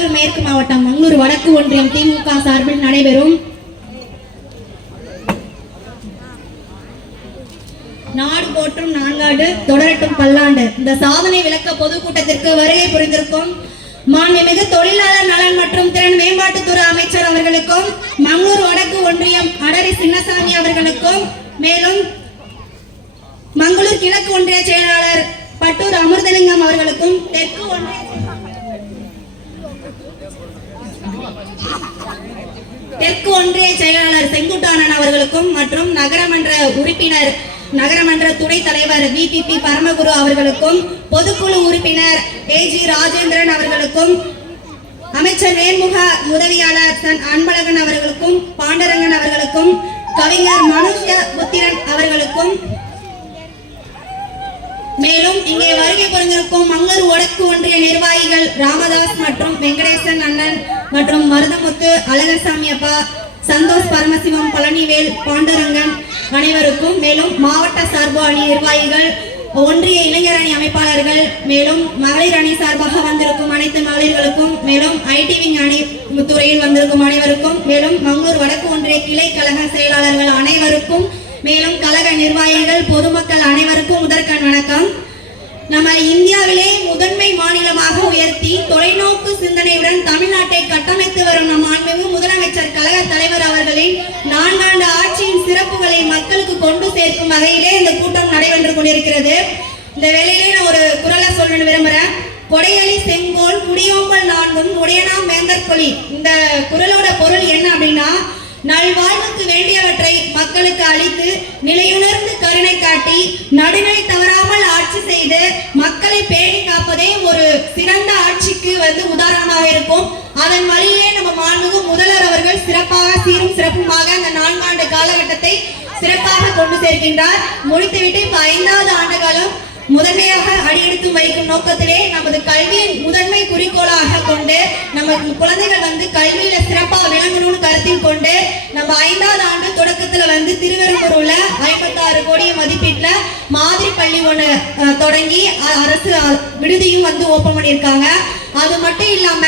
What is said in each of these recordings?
திருவள்ளூர் மேற்கு மாவட்டம் மங்களூர் வடக்கு ஒன்றியம் திமுக சார்பில் நடைபெறும் நாடு போற்றும் நான்காண்டு தொடரட்டும் பல்லாண்டு இந்த சாதனை விளக்க பொதுக்கூட்டத்திற்கு வருகை புரிந்திருக்கும் மாண்புமிகு தொழிலாளர் நலன் மற்றும் திறன் மேம்பாட்டுத்துறை அமைச்சர் அவர்களுக்கும் மங்களூர் வடக்கு ஒன்றியம் அடரி சின்னசாமி அவர்களுக்கும் மேலும் மங்களூர் கிழக்கு ஒன்றிய செயலாளர் பட்டூர் அமிர்தலிங்கம் அவர்களுக்கும் தெற்கு ஒன்றிய செயலாளர் செங்குட்டானன் அவர்களுக்கும் மற்றும் நகரமன்ற துணைத் தலைவர் விபிபி பரமகுரு அவர்களுக்கும் பொதுக்குழு உறுப்பினர் ஏஜி ராஜேந்திரன் அவர்களுக்கும் அமைச்சர் நேர்முக உதவியாளர் அன்பழகன் அவர்களுக்கும் பாண்டரங்கன் அவர்களுக்கும் கவிஞர் மனுஷ்ய புத்திரன் அவர்களுக்கும் மேலும் இங்கே வருகை புரிந்திருக்கும் மங்களூர் வடக்கு ஒன்றிய நிர்வாகிகள் ராமதாஸ் மற்றும் வெங்கடேசன் அண்ணன் மற்றும் மருதமுத்து அழகர்சாமி அப்பா சந்தோஷ் பரமசிவம் பழனிவேல் பாண்டரங்கன் அனைவருக்கும் மேலும் மாவட்ட சார்பு அணி நிர்வாகிகள் ஒன்றிய இளைஞர் அணி அமைப்பாளர்கள் மேலும் மகளிர் அணி சார்பாக வந்திருக்கும் அனைத்து மகளிர்களுக்கும் மேலும் ஐடிவிங் அணி துறையில் வந்திருக்கும் அனைவருக்கும் மேலும் மங்களூர் வடக்கு ஒன்றிய கிளை கழக செயலாளர்கள் அனைவருக்கும் மேலும் கழக நிர்வாகிகள் பொதுமக்கள் அனைவருக்கும் முதற்கண் வணக்கம். நம்ம இந்தியாவிலே முதன்மை மாநிலமாக உயர்த்தி தொலைநோக்கு சிந்தனையுடன் தமிழ்நாட்டை கட்டமைத்து வரும் நம் மாண்புமிகு முதலமைச்சர் கழக தலைவர் அவர்களின் 4 ஆண்டு ஆட்சியின் சிறப்புகளை மக்களுக்கு கொண்டு சேர்க்கும் வகையிலே இந்த கூட்டம் நடைபெற்று கொண்டிருக்கிறது. இந்த வேளையிலே நான் ஒரு குரலை சொல்ல விரும்புறேன். கொடையளி செங்கோல் குடியோம்பல் நான்கும் உடையனாம் வேந்தற்கொலி. இந்த குரலோட பொருள் என்ன அப்படின்னா, நல்வாழ்வுக்கு வேண்டியவற்றை மக்களுக்கு அளித்து நிலையுணர்ந்து கருணை காட்டி நடுநிலை தவறாமல் ஆட்சி செய்து மக்களை பேணி காப்பதே ஒரு சிறந்த ஆட்சிக்கு உதாரணமாக இருக்கும். அதன் வழியிலே நம்ம மாண்புமிகு முதல்வர் அவர்கள் சிறப்பாக சீரும் சிறப்புமாக அந்த 4 ஆண்டு காலகட்டத்தை சிறப்பாக கொண்டு சேர்க்கின்றார். முடித்துவிட்டு இப்ப 5வது ஆண்டு காலம் முதன்மையாக அடியெடுத்து வைக்கும் நோக்கத்திலே நமது கல்வியின் முதன்மை குறிக்கோளாக கொண்டு நம்ம குழந்தைகள் கல்வியில சிறப்பாக விளங்கணும்னு கருத்தில் கொண்டு நம்ம 5வது ஆண்டு தொடக்கத்துல திருவெரும்பூர்ல 56 கோடி மதிப்பீட்டுல மாதிரி பள்ளி ஒண்ணு தொடங்கி அரசு விடுதியும் ஓபன் பண்ணியிருக்காங்க. அது மட்டும் இல்லாம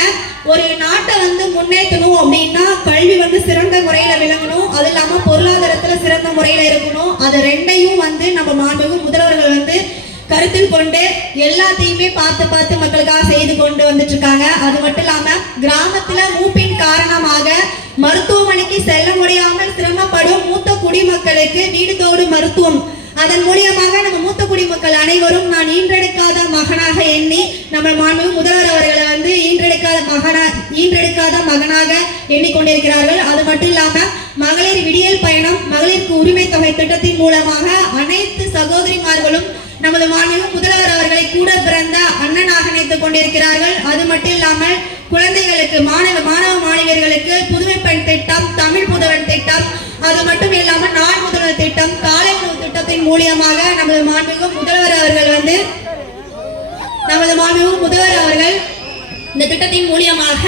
ஒரு நாட்டை முன்னேற்றணும் அப்படின்னா கல்வி சிறந்த முறையில விளங்கணும், அது இல்லாம பொருளாதாரத்துல சிறந்த முறையில இருக்கணும். அது ரெண்டையும் நம்ம மாண்புமிகு முதல்வர்கள் கருத்தில் கொண்டு எல்லாத்தையுமே பார்த்து மக்களுக்காக செய்து கொண்டு வந்துட்டு இருக்காங்க. அது மட்டும் இல்லாம கிராமத்துல மூப்பின் காரணமாக மருத்துவமனைக்கு செல்ல முடியாமல் சிரமப்படும் மூத்த குடிமக்களுக்கு வீடுதோடு மருத்துவம், அதன் மூலியமாக நம்ம மூத்த குடிமக்கள் அனைவரும் நான் ஈன்றெடுக்காத மகனாக எண்ணி நம்ம மாண்புமிகு முதல்வர் அவர்களை ஈன்றெடுக்காத மகனாக எண்ணிக்கொண்டிருக்கிறார்கள். அது மட்டும் இல்லாம மகளிர் விடியல் பயணம், மகளிருக்கு உரிமை தொகை திட்டத்தின் மூலமாக அனைத்து சகோதரிமார்களும் நமது மாண்புமிகு முதல்வர் அவர்களை கூட பிறந்த அண்ணனாக நினைத்துக் கொண்டிருக்கிறார்கள். அது மட்டும் இல்லாமல் குழந்தைகளுக்கு மாணவ மாணவியர்களுக்கு புதுமை பெண் திட்டம், தமிழ் புதல்வன் திட்டம், அது மட்டும் இல்லாம நாள் முதல்வர் திட்டம், காலை உணவு திட்டத்தின் மூலியமாக நமது மாண்புமிகு முதல்வர் அவர்கள் இந்த திட்டத்தின் மூலியமாக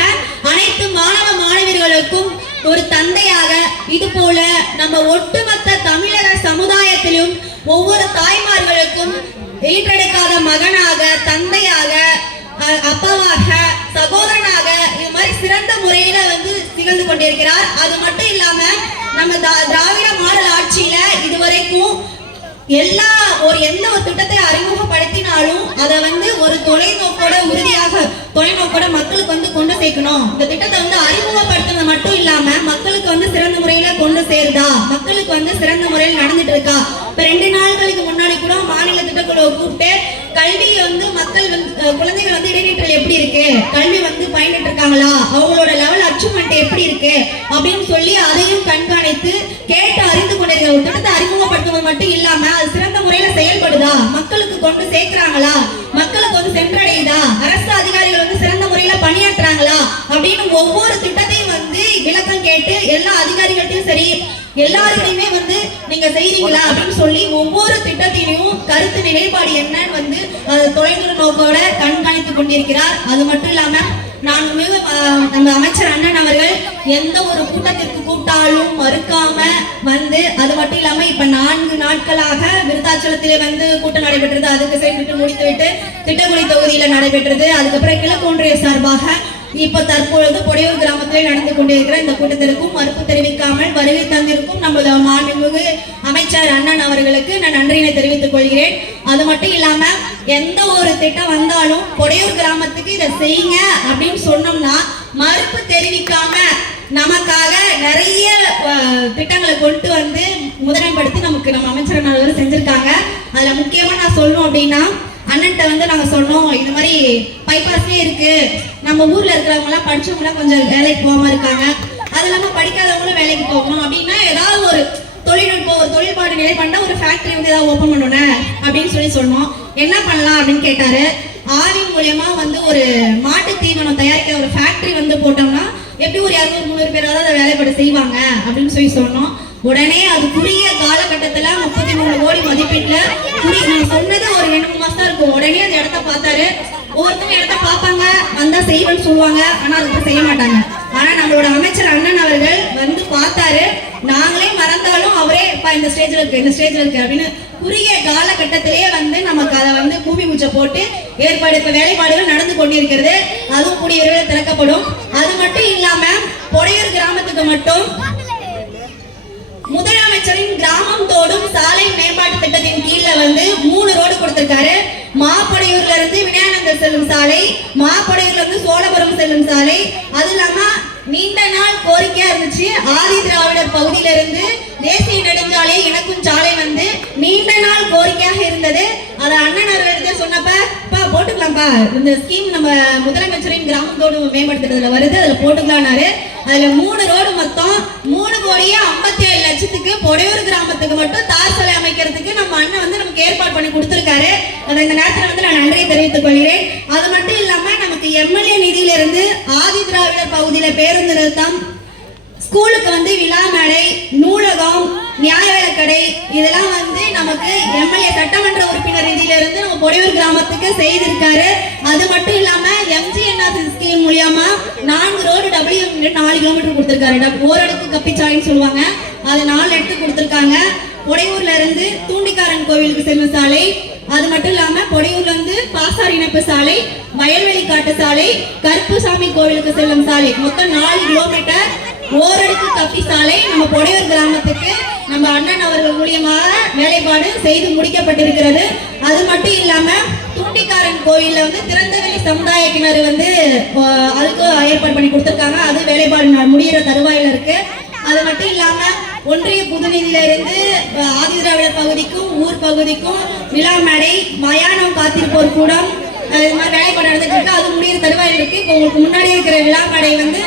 அனைத்து மாணவ மாணவியர்களுக்கும் ஒரு தந்தையாக இது போல நம்ம ஒட்டுமொத்த தமிழக சமுதாயத்திலும் ஒவ்வொரு தாய்மார்களுக்கும் ஈன்றெடுக்காத மகனாக, தந்தையாக, அப்பாவாக, சகோதரனாக இது மாதிரி சிறந்த முறையில திகழ்ந்து கொண்டிருக்கிறார். அது மட்டும் இல்லாம நம்ம திராவிட மாடல் ஆட்சியில இதுவரைக்கும் எந்த ஒரு திட்டத்தை அறிமுகப்படுத்தினாலும் அதை ஒரு தொலைநோக்கோட மக்களுக்கு கொண்டு சேர்க்கணும். இந்த திட்டத்தை அறிமுகப்படுத்துறது மட்டும் இல்லாம மக்களுக்கு சிறந்த முறையில கொண்டு சேருதா, மக்களுக்கு சிறந்த முறையில் நடந்துட்டு இருக்கா. இப்ப 2 நாட்களுக்கு முன்னாடி கூட மாநில திட்டக்குழுவை கூப்பிட்டு கல்வி மக்கள் குழந்தைகள் இடைநிற்றல் எப்படி இருக்கு, கல்வி பயின்றுட்டு இருக்காங்களா, அவங்களோட லெவல் அச்சீவ்மெண்ட் எப்படி இருக்கு அப்படின்னு சொல்லி அதையும் கண்காணித்து கேட்டு அறிந்து கொண்டிருக்கிற ஒரு திட்டத்தை அறிமுகப்படுத்துவது மட்டும் இல்லாம அது சிறந்த முறையில செயல்படுதா, மக்களுக்கு கொண்டு சேர்க்கிறாங்களா, மக்களுக்கு சென்றடையுதா, அரசு அதிகாரிகள் சிறந்த முறையில பணியாற்றுறாங்களா அப்படின்னு ஒவ்வொரு திட்டத்தையும் விளக்கம் கேட்டு எல்லா அதிகாரிகள்ட்டையும் சரி எல்லாருடையுமே நீங்க செய்றீங்களா அப்படின்னு சொல்லி ஒவ்வொரு திட்டத்திலையும் கருத்து நிலைப்பாடு என்னன்னு அது தொலைநோக்கு நோக்கோட கண்காணித்துக் கொண்டிருக்கிறார். அது மட்டும் இல்லாம நான் நம்ம அமைச்சர் அண்ணன் அவர்கள் எந்த ஒரு கூட்டத்திற்கு கூப்பிட்டாலும் மறுக்காம அது மட்டும் இல்லாம இப்ப 4 நாட்களாக விருத்தாச்சலத்திலே கூட்டம் நடைபெற்றது. அதுக்கு சென்று முடித்துவிட்டு திட்டக்குடி தொகுதியில நடைபெற்றது. அதுக்கப்புறம் கிழக்கு ஒன்றிய சார்பாக இப்ப தற்பொழுது பொடையூர் கிராமத்தில் நடந்து கொண்டிருக்கிற இந்த கூட்டத்திற்கும் மறுப்பு தெரிவிக்காமல் வருகை தந்திருக்கும் நமது மாண்புமிகு அமைச்சர் அண்ணன் அவர்களுக்கு நான் நன்றியினை தெரிவித்துக் கொள்கிறேன். அது மட்டும் இல்லாம எந்த ஒரு திட்டம் வந்தாலும் பொடையூர் கிராமத்துக்கு இதை செய்யுங்க அப்படின்னு சொன்னோம்னா மறுப்பு தெரிவிக்காம நமக்காக நிறைய திட்டங்களை கொண்டு வந்து முதன்மைப்படுத்தி நமக்கு நம்ம அமைச்சர் அவர்கள் செஞ்சிருக்காங்க. அதுல முக்கியமா நான் சொல்லணும் அப்படின்னா அண்ணன்ட்ட வந்து நாங்க சொன்னோம், இது மாதிரி பைபாஸ்லயே இருக்கு, நம்ம ஊர்ல இருக்கிறவங்க எல்லாம் படிச்சவங்க எல்லாம் கொஞ்சம் வேலைக்கு போகாம இருக்காங்க, அது இல்லாம படிக்காதவங்களும் வேலைக்கு போகணும் அப்படின்னா ஏதாவது ஒரு தொழில்நுட்பம் ஒரு தொழில்பாடு நிலை பண்ண ஒரு ஃபேக்டரி வந்து ஏதாவது ஓபன் பண்ணணும் அப்படின்னு சொன்னோம். என்ன பண்ணலாம் அப்படின்னு கேட்டாரு. ஆவி மூலியமா வந்து ஒரு மாட்டு தீவனம் தயாரிக்கிற ஒரு ஃபேக்டரி வந்து போட்டோம்னா எப்படி ஒரு 200-300 பேராவது அதை வேலைப்பாடு செய்வாங்க அப்படின்னு சொன்னோம். உடனே அது குறுகிய காலகட்டத்துல 33 கோடி மதிப்பீட்டுல நான் சொன்னது ஒரு 2-3 மாசம் தான் இருக்கும். உடனே அந்த இடத்த பார்த்தாரு. ஒவ்வொருத்தரும் இடத்த பார்ப்பாங்க, வந்தா செய்வேன்னு சொல்லுவாங்க, ஆனா அதுக்கு செய்ய மாட்டாங்க. ஆனா நம்மளோட அமைச்சர் அண்ணன் அவர்கள் வந்து பார்த்தாரு. நாங்களே மறந்தாலும் அவரே இந்த ஸ்டேஜ்ல இருக்கு அப்படின்னு குறுகிய காலகட்டத்திலேயே வந்து நமக்கு அதை வந்து பூமி பூஜை போட்டு ஏற்பாடு இப்ப வேலைப்பாடுகள் நடந்து கொண்டிருக்கிறது. அதுவும் கூடிய விரைவில் திறக்கப்படும். அது மட்டும் இல்லாம பொடையூர் கிராமத்துக்கு மட்டும் முதலமைச்சரின் கிராமம் தோடும் சாலை மேம்பாட்டு திட்டத்தின் கீழ வந்து 3 ரோடு கொடுத்திருக்காரு. மாப்படையூர்ல இருந்து விநாயகநந்தர் செல்லும் சாலை, மாப்படையூர்ல இருந்து சோழபுரம் செல்லும் சாலை, அது இல்லாம நீண்ட நாள் கோரிக்கையா இருந்துச்சு ஆதி திராவிடர் பகுதியில இருந்து தேசிய நெடுஞ்சாலை இணக்கும் சாலை வந்து நீண்ட நாள் கோரிக்கையாக இருந்தது. அதை அண்ணன் அவர்கள் சொன்னப்ப போட்டுக்கலாம்ப்பா, இந்த ஸ்கீம் நம்ம முதலமைச்சரின் கிராமத்தோடு மேம்படுத்துறதுல வருது, அதுல போட்டுக்கலாம்னாரு. அதுல 3 ரோடு மொத்தம் 3,57,00,000க்கு பொடையூர் கிராமத்துக்கு மட்டும் தார் சாலை அமைக்கிறதுக்கு நம்ம அண்ணன் வந்து நமக்கு ஏற்பாடு பண்ணி கொடுத்திருக்காரு. அதை இந்த நேரத்தில் வந்து நான் நன்றியை தெரிவித்துக் கொள்கிறேன். அது மட்டும் இல்லாம நமக்கு எம்எல்ஏ நிதியில இருந்து ஆதி திராவிடர் பகுதியில பேருந்து நிறுத்தம், ஸ்கூலுக்கு வந்து விழா மேடை, நூலகம், நியாய விலைக்கடை இதெல்லாம் வந்து நமக்கு எம்எல்ஏ சட்டமன்ற உறுப்பினர் நிதியில இருந்து நம்ம பொடையூர் கிராமத்துக்கு செய்திருக்காரு. அது மட்டும் இல்லாம எம்ஜிஎன்ஆர்சி ஸ்கீம் மூலியமா 4 ரோடு டபிள்யூ 4 கிலோமீட்டர் கொடுத்திருக்காரு. ஓரடுக்கு கப்பிச்சாலைன்னு சொல்லுவாங்க, அது 4 எடுத்து கொடுத்திருக்காங்க. பொடையூர்ல இருந்து தூண்டிக்காரன் கோவிலுக்கு செல்லும் சாலை, அது மட்டும் இல்லாம பொடையூர்ல இருந்து பாசார் இணைப்பு சாலை, வயல்வெளி காட்டு சாலை, கருப்புசாமி கோவிலுக்கு செல்லும் சாலை, மொத்தம் 4 கிலோமீட்டர் ஓரடுக்கு கப்பி சாலை நம்ம பொடையூர் கிராமத்துக்கு நம்ம அண்ணன் அவர்கள் மூலியமாக வேலைப்பாடு செய்து முடிக்கப்பட்டிருக்கிறது. அது மட்டும் இல்லாம தூண்டிக்காரன் கோயில்ல வந்து திறந்தவெளி சமுதாய கிணறு வந்து அதுக்கு ஏற்பாடு பண்ணி கொடுத்திருக்காங்க. அது வேலைப்பாடு முடிகிற தருவாயில இருக்கு. அது மட்டும் இல்லாம ஒன்றிய புதுநிதியில இருந்து ஆதி திராவிடர் பகுதிக்கும் ஊர் பகுதிக்கும் விழா மேடை, மயானம் காத்திருப்போர் கூடம் இது மாதிரி வேலைப்பாடு நடந்துட்டு இருக்கு. அது முடிகிற தருவாயில் இருக்கு. இப்போ உங்களுக்கு முன்னாடி இருக்கிற விழா மேடை வந்து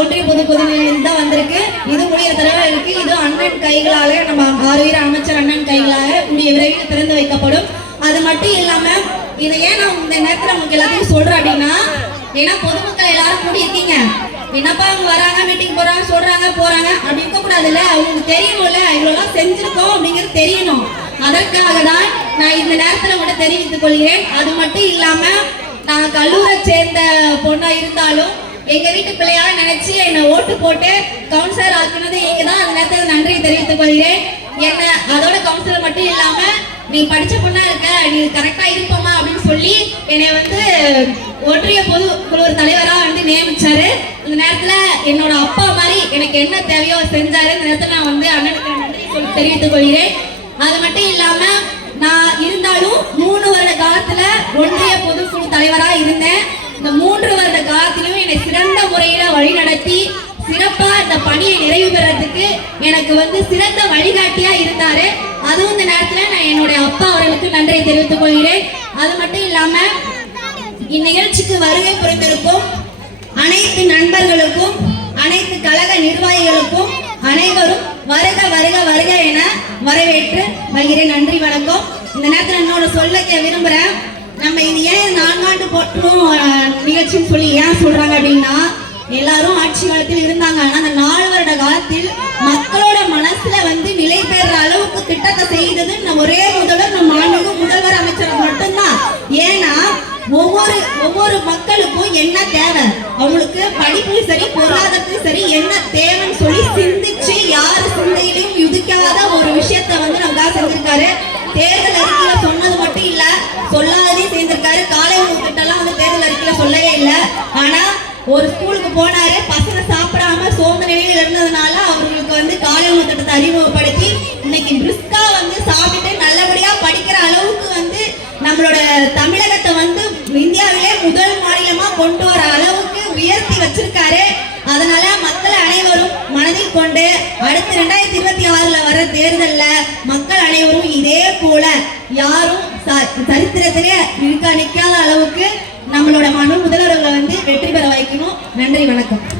ஒன்றிய பொதுநிலையில் தான் வந்திருக்கு. இது முடிகிற தருவாயில் இருக்கு. இது அண்ணன் கைகளால நம்ம ஆறுயிர அமைச்சர் அண்ணன் கைகளால கூடிய விரைவில் திறந்து வைக்கப்படும். அது மட்டும் இல்லாம இதை ஏன் நான் இந்த நேரத்தில் உங்களுக்கு எல்லாத்தையும் சொல்றேன் அப்படின்னா, ஏன்னா பொதுமக்கள் எல்லாரும் கூடி இருக்கீங்க, என்னப்பா அவங்க வராங்க மீட்டிங் போறாங்க சொல்றாங்க போறாங்க அப்படி இருக்க கூடாது இல்ல, அவங்களுக்கு தெரியணும்ல இவ்வளவு செஞ்சிருக்கோம் அப்படிங்கிறது தெரியணும். அதற்காக தான் நான் இந்த நேரத்துல கூட தெரிவித்துக் கொள்கிறேன். அது மட்டும் இல்லாம நான் கல்லூரை சேர்ந்த பொண்ணா இருந்தாலும் எங்க வீட்டு பிள்ளையாக நினைச்சு என்னை ஓட்டு போட்டு கவுன்சிலர் ஆக்குனது நீங்க தான். அந்த நேரத்தில் நன்றி தெரிவித்துக் கொள்கிறேன். என்ன அதோட கவுன்சிலர் மட்டும் இல்லாம நீ படிச்ச பொண்ணா இருக்க, நீ கரெக்டா இருப்போமா அப்படின்னு சொல்லி என்னை வந்து ஒன்றிய பொதுக்குழு தலைவரா வந்து நியமிச்சாரு. இந்த நேரத்துல என்னோட அப்பா மாதிரி எனக்கு என்ன தேவையோ செஞ்சாரு. இந்த நேரத்துல நான் வந்து அண்ணனுக்கு நன்றி சொல்லி தெரிவித்துக் கொள்கிறேன். அது மட்டும் இல்லாம நான் இருந்தாலும் 3 வருட காலத்துல ஒன்றிய பொதுக்குழு தலைவரா இருந்தேன். இந்த 3 வருட காலத்திலும் என்னை சிறந்த முறையில வழிநடத்தி சிறப்பா இந்த பணியை நிறைவு பெறதுக்கு எனக்கு வந்து சிறந்த வழிகாட்டியா இருந்தாரு. அதுவும் இந்த நேரத்துல நான் என்னுடைய அப்பா அவர்களுக்கு நன்றியை தெரிவித்துக் கொள்கிறேன். அது மட்டும் இல்லாம இந்நிகழ்ச்சிக்கு வருகை புரிந்திருக்கும் அனைத்து நண்பர்களுக்கும் அனைத்து கழக நிர்வாகிகளுக்கும் அனைவரும் வருக வருக வருக என வரவேற்று வருகிறேன். நன்றி, வணக்கம். இந்த நேரத்தில் இன்னொன்று சொல்ல விரும்புறேன். நம்ம இது ஏன் 4 ஆண்டு போற்றும் நிகழ்ச்சின்னு சொல்லி ஏன் சொல்றாங்க அப்படின்னா, எல்லாரும் ஆட்சி காலத்தில் இருந்தாங்க. ஆனா அந்த 4 வருட காலத்தில் மக்களோட மனசுல வந்து நிலை பெற அளவுக்கு திட்டத்தை செய்தது ஒரே முதல்வர் நம்ம முதல்வர் அமைச்சர் மட்டும்தான். ஏன்னா ஒவ்வொரு மக்களுக்கும் என்ன தேவை, அவங்களுக்கு படிப்பு சரி பொருளாதாரத்துக்கு சரி என்ன தேவைன்னு சொல்லி சிந்திச்சு யாரு சிந்தையிலையும் யுதிக்காத ஒரு விஷயத்த வந்து நமக்காக செஞ்சிருக்காரு. தேர்தல் அறிக்கையில சொன்னது மட்டும் இல்ல, சொல்லாததையும் செஞ்சிருக்காரு. காலை உணவு திட்டம் எல்லாம் வந்து தேர்தல் அறிக்கையில சொல்லவே இல்லை. ஆனா ஒரு ஊருக்கு போனாரு. பசங்க சாப்பிடாம சோர்ந்த நிலையில இருந்ததுனால அவர்களுக்கு வந்து காலை உணவு திட்டத்தை அறிமுகப்படுத்தி இன்னைக்கு பிரிஸ்கா வந்து சாப்பிட்டு நல்லபடியா படிக்கிற அளவுக்கு வந்து நம்மளோட தமிழகத்தை வந்து இந்தியாவிலே முதல் மாநிலமா கொண்டு வர அளவுக்கு உயர்த்தி வச்சிருக்காரு. அதனால மக்கள் அனைவரும் மனதில் கொண்டு அடுத்த 2026 வர தேர்தல்ல மக்கள் அனைவரும் இதே போல யாரும் சரித்திரத்திலே நிற்காத அளவுக்கு நம்மளோட முதல்வர்களை வந்து வெற்றி பெற வைக்கணும். நன்றி, வணக்கம்.